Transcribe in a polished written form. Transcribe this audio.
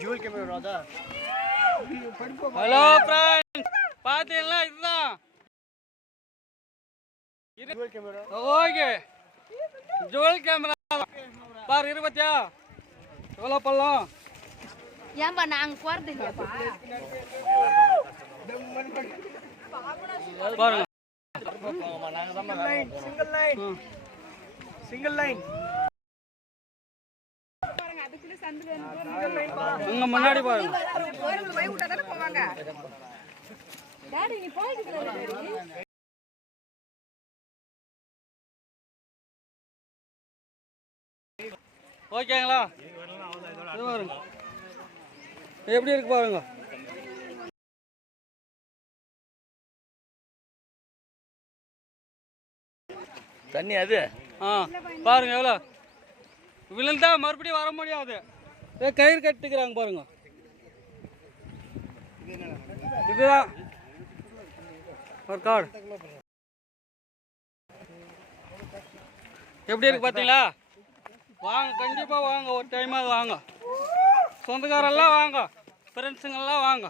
Joule camera Radha. Hello friends, பாத்தீங்களா? இதுதான் joule camera. Okay, jewel camera பாரு. இருபத்தியா எவ்வளோ பள்ளம்? ஏன்பா நாங்க போறது இல்லையாப்பா? பாருங்க, சிங்கிள் லைன் சிங்கிள் லைன். இங்க முன்னாடி பாருங்க. ஓகேங்களா? இது பாருங்க எப்படி இருக்கு பாருங்க. தண்ணி அது பாருங்க எவ்வளோ விழுந்தா மறுபடியும் வர முடியாது. கயிறு கட்டுக்கிறாங்க பாருங்க. இதுதான் ஒரு காடு. எப்படி இருக்கு பார்த்தீங்களா? வாங்க, கண்டிப்பாக வாங்க, ஒரு டைமாவது வாங்க. சொந்தக்காரெல்லாம் வாங்க, ஃப்ரெண்ட்ஸுங்கெல்லாம் வாங்க.